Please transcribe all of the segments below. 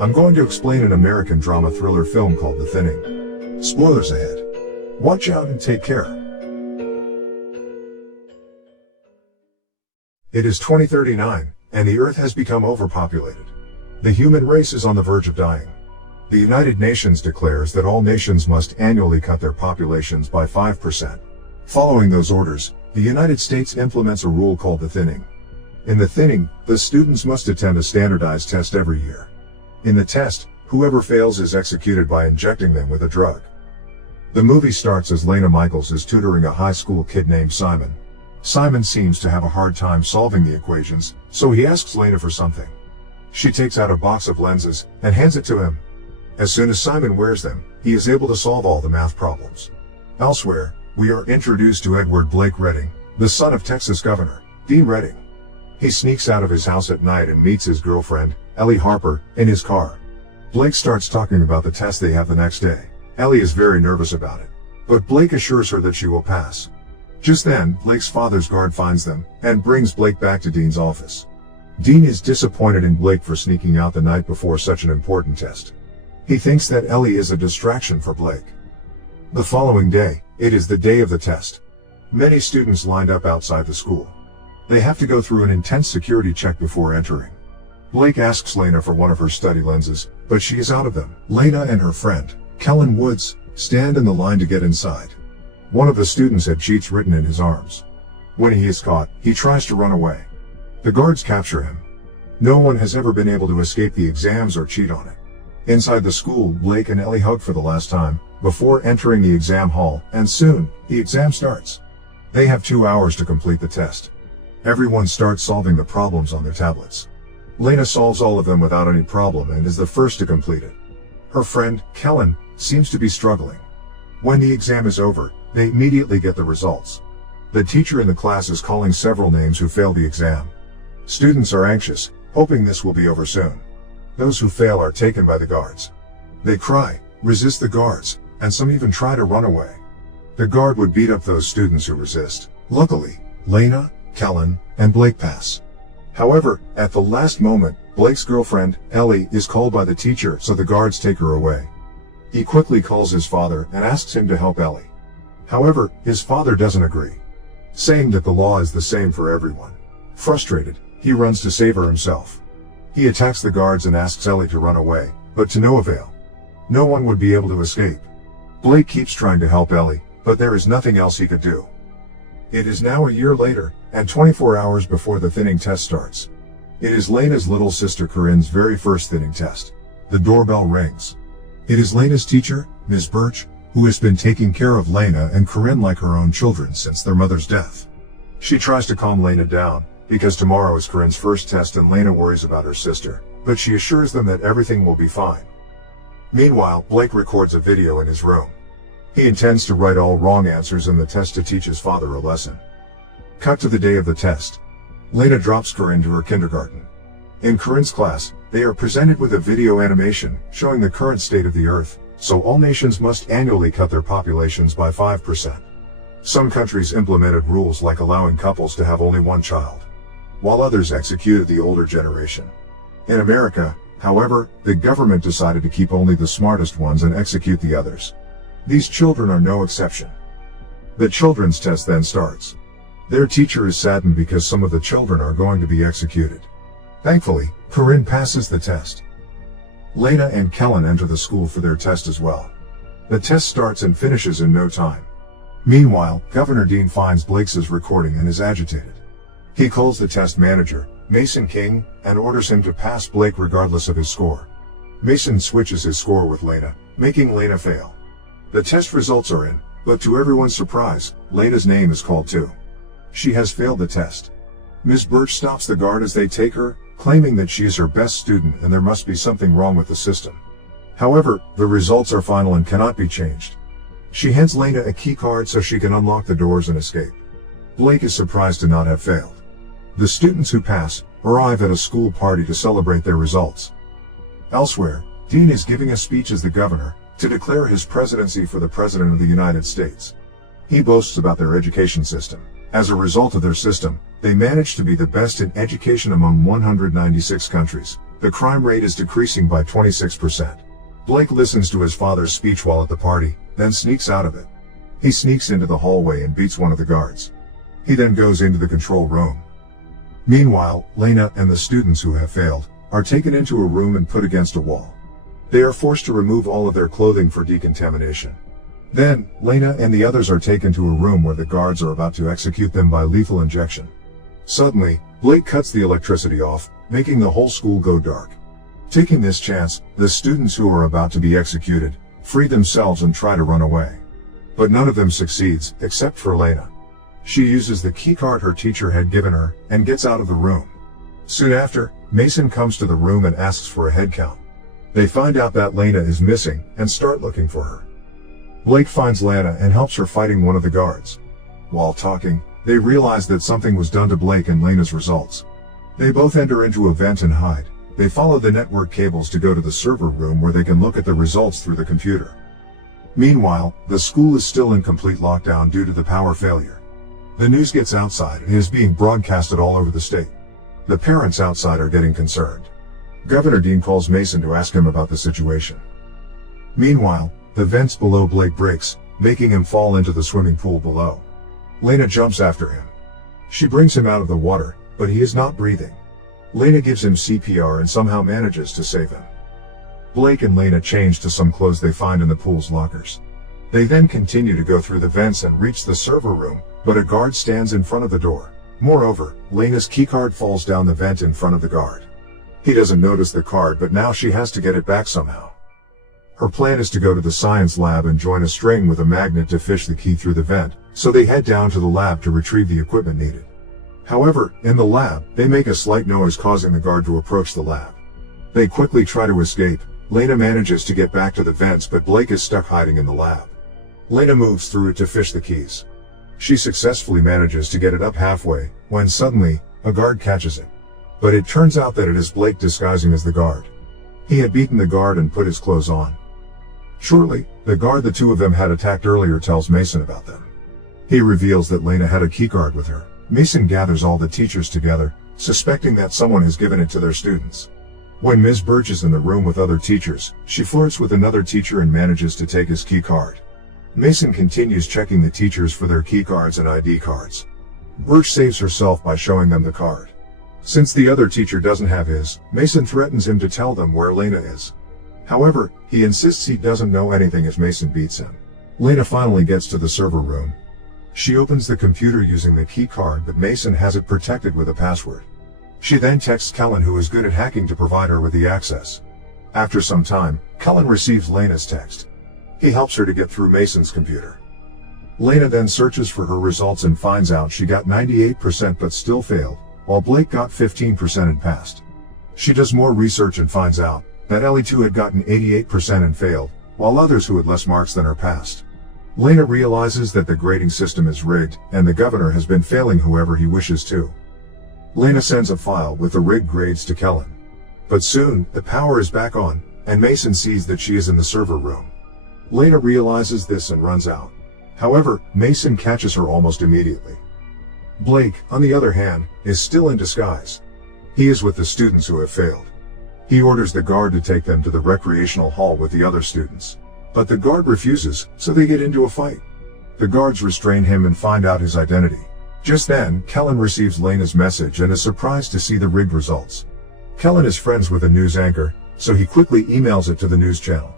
I'm going to explain an American drama thriller film called The Thinning. Spoilers ahead. Watch out and take care. It is 2039, and the Earth has become overpopulated. The human race is on the verge of dying. The United Nations declares that all nations must annually cut their populations by 5%. Following those orders, the United States implements a rule called the thinning. In the thinning, the students must attend a standardized test every year. In the test, whoever fails is executed by injecting them with a drug. The movie starts as Lena Michaels is tutoring a high school kid named Simon. Simon seems to have a hard time solving the equations, so he asks Lena for something. She takes out a box of lenses and hands it to him. As soon as Simon wears them, he is able to solve all the math problems. Elsewhere, we are introduced to Edward Blake Redding, the son of Texas Governor Dean Redding. He sneaks out of his house at night and meets his girlfriend, Ellie Harper, in his car. Blake starts talking about the test they have the next day. Ellie is very nervous about it, but Blake assures her that she will pass. Just then, Blake's father's guard finds them and brings Blake back to Dean's office. Dean is disappointed in Blake for sneaking out the night before such an important test. He thinks that Ellie is a distraction for Blake. The following day, it is the day of the test. Many students lined up outside the school. They have to go through an intense security check before entering. Blake asks Lena for one of her study lenses, but she is out of them. Lena and her friend, Kellen Woods, stand in the line to get inside. One of the students had cheats written in his arms. When he is caught, he tries to run away. The guards capture him. No one has ever been able to escape the exams or cheat on it. Inside the school, Blake and Ellie hug for the last time, before entering the exam hall, and soon, the exam starts. They have 2 hours to complete the test. Everyone starts solving the problems on their tablets. Lena solves all of them without any problem and is the first to complete it. Her friend, Kellen, seems to be struggling. When the exam is over, they immediately get the results. The teacher in the class is calling several names who failed the exam. Students are anxious, hoping this will be over soon. Those who fail are taken by the guards. They cry, resist the guards, and some even try to run away. The guard would beat up those students who resist. Luckily, Lena, Kellen, and Blake pass. However, at the last moment, Blake's girlfriend, Ellie, is called by the teacher, so the guards take her away. He quickly calls his father and asks him to help Ellie. However, his father doesn't agree, saying that the law is the same for everyone. Frustrated, he runs to save her himself. He attacks the guards and asks Ellie to run away, but to no avail. No one would be able to escape. Blake keeps trying to help Ellie, but there is nothing else he could do. It is now a year later, and 24 hours before the thinning test starts. It is Lena's little sister Corinne's very first thinning test. The doorbell rings. It is Lena's teacher, Ms. Birch, who has been taking care of Lena and Corinne like her own children since their mother's death. She tries to calm Lena down, because tomorrow is Corinne's first test and Lena worries about her sister, but she assures them that everything will be fine. Meanwhile, Blake records a video in his room. He intends to write all wrong answers in the test to teach his father a lesson. Cut to the day of the test. Lena drops Corinne to her kindergarten. In Corinne's class, they are presented with a video animation showing the current state of the Earth, so all nations must annually cut their populations by 5%. Some countries implemented rules like allowing couples to have only one child, while others executed the older generation. In America, however, the government decided to keep only the smartest ones and execute the others. These children are no exception. The children's test then starts. Their teacher is saddened because some of the children are going to be executed. Thankfully, Corinne passes the test. Lena and Kellen enter the school for their test as well. The test starts and finishes in no time. Meanwhile, Governor Dean finds Blake's recording and is agitated. He calls the test manager, Mason King, and orders him to pass Blake regardless of his score. Mason switches his score with Lena, making Lena fail. The test results are in, but to everyone's surprise, Lena's name is called too. She has failed the test. Ms. Birch stops the guard as they take her, claiming that she is her best student and there must be something wrong with the system. However, the results are final and cannot be changed. She hands Lena a key card so she can unlock the doors and escape. Blake is surprised to not have failed. The students who pass arrive at a school party to celebrate their results. Elsewhere, Dean is giving a speech as the governor to declare his presidency for the President of the United States. He boasts about their education system. As a result of their system, they managed to be the best in education among 196 countries, The crime rate is decreasing by 26%. Blake listens to his father's speech while at the party, then sneaks out of it. He sneaks into the hallway and beats one of the guards. He then goes into the control room. Meanwhile, Lena and the students who have failed are taken into a room and put against a wall. They are forced to remove all of their clothing for decontamination. Then, Lena and the others are taken to a room where the guards are about to execute them by lethal injection. Suddenly, Blake cuts the electricity off, making the whole school go dark. Taking this chance, the students who are about to be executed free themselves and try to run away. But none of them succeeds, except for Lena. She uses the keycard her teacher had given her and gets out of the room. Soon after, Mason comes to the room and asks for a head count. They find out that Lena is missing and start looking for her. Blake finds Lena and helps her fighting one of the guards. While talking, they realize that something was done to Blake and Lena's results. They both enter into a vent and hide. They follow the network cables to go to the server room where they can look at the results through the computer. Meanwhile, the school is still in complete lockdown due to the power failure. The news gets outside and is being broadcasted all over the state. The parents outside are getting concerned. Governor Dean calls Mason to ask him about the situation. Meanwhile, the vents below Blake breaks, making him fall into the swimming pool below. Lena jumps after him. She brings him out of the water, but he is not breathing. Lena gives him CPR and somehow manages to save him. Blake and Lena change to some clothes they find in the pool's lockers. They then continue to go through the vents and reach the server room, but a guard stands in front of the door. Moreover, Lena's keycard falls down the vent in front of the guard. He doesn't notice the card, but now she has to get it back somehow. Her plan is to go to the science lab and join a string with a magnet to fish the key through the vent, so they head down to the lab to retrieve the equipment needed. However, in the lab, they make a slight noise causing the guard to approach the lab. They quickly try to escape. Lena manages to get back to the vents, but Blake is stuck hiding in the lab. Lena moves through it to fish the keys. She successfully manages to get it up halfway, when suddenly, a guard catches it. But it turns out that it is Blake disguising as the guard. He had beaten the guard and put his clothes on. Shortly, the guard the two of them had attacked earlier tells Mason about them. He reveals that Lena had a keycard with her. Mason gathers all the teachers together, suspecting that someone has given it to their students. When Ms. Birch is in the room with other teachers, she flirts with another teacher and manages to take his keycard. Mason continues checking the teachers for their keycards and ID cards. Birch saves herself by showing them the card. Since the other teacher doesn't have his, Mason threatens him to tell them where Lena is. However, he insists he doesn't know anything as Mason beats him. Lena finally gets to the server room. She opens the computer using the key card, but Mason has it protected with a password. She then texts Kellen, who is good at hacking, to provide her with the access. After some time, Kellen receives Lena's text. He helps her to get through Mason's computer. Lena then searches for her results and finds out she got 98% but still failed, while Blake got 15% and passed. She does more research and finds out that Ellie too had gotten 88% and failed, while others who had less marks than her passed. Lena realizes that the grading system is rigged, and the governor has been failing whoever he wishes to. Lena sends a file with the rigged grades to Kellen. But soon, the power is back on, and Mason sees that she is in the server room. Lena realizes this and runs out. However, Mason catches her almost immediately. Blake, on the other hand, is still in disguise. He is with the students who have failed. He orders the guard to take them to the recreational hall with the other students. But the guard refuses, so they get into a fight. The guards restrain him and find out his identity. Just then, Kellen receives Lena's message and is surprised to see the rigged results. Kellen is friends with a news anchor, so he quickly emails it to the news channel.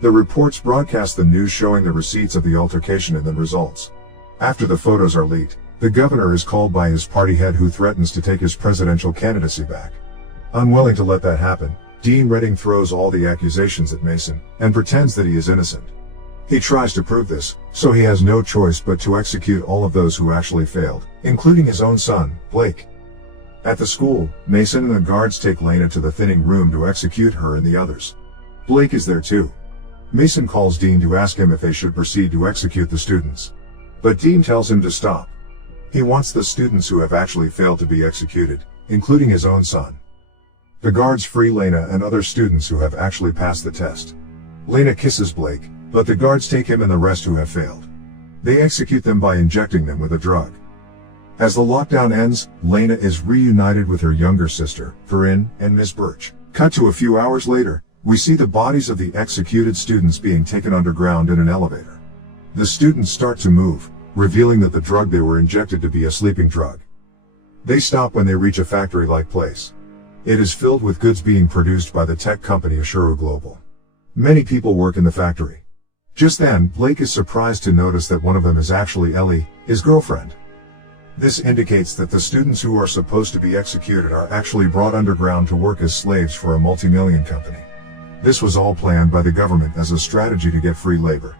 The reports broadcast the news showing the receipts of the altercation and the results. After the photos are leaked, the governor is called by his party head, who threatens to take his presidential candidacy back. Unwilling to let that happen, Dean Redding throws all the accusations at Mason and pretends that he is innocent. He tries to prove this, so he has no choice but to execute all of those who actually failed, including his own son, Blake. At the school, Mason and the guards take Lena to the thinning room to execute her and the others. Blake is there too. Mason calls Dean to ask him if they should proceed to execute the students. But Dean tells him to stop. He wants the students who have actually failed to be executed, including his own son. The guards free Lena and other students who have actually passed the test. Lena kisses Blake, but the guards take him and the rest who have failed. They execute them by injecting them with a drug. As the lockdown ends, Lena is reunited with her younger sister, Corinne, and Miss Birch. Cut to a few hours later, we see the bodies of the executed students being taken underground in an elevator. The students start to move, revealing that the drug they were injected to be a sleeping drug. They stop when they reach a factory-like place. It is filled with goods being produced by the tech company Ashuru Global. Many people work in the factory. Just then, Blake is surprised to notice that one of them is actually Ellie, his girlfriend. This indicates that the students who are supposed to be executed are actually brought underground to work as slaves for a multi-million company. This was all planned by the government as a strategy to get free labor.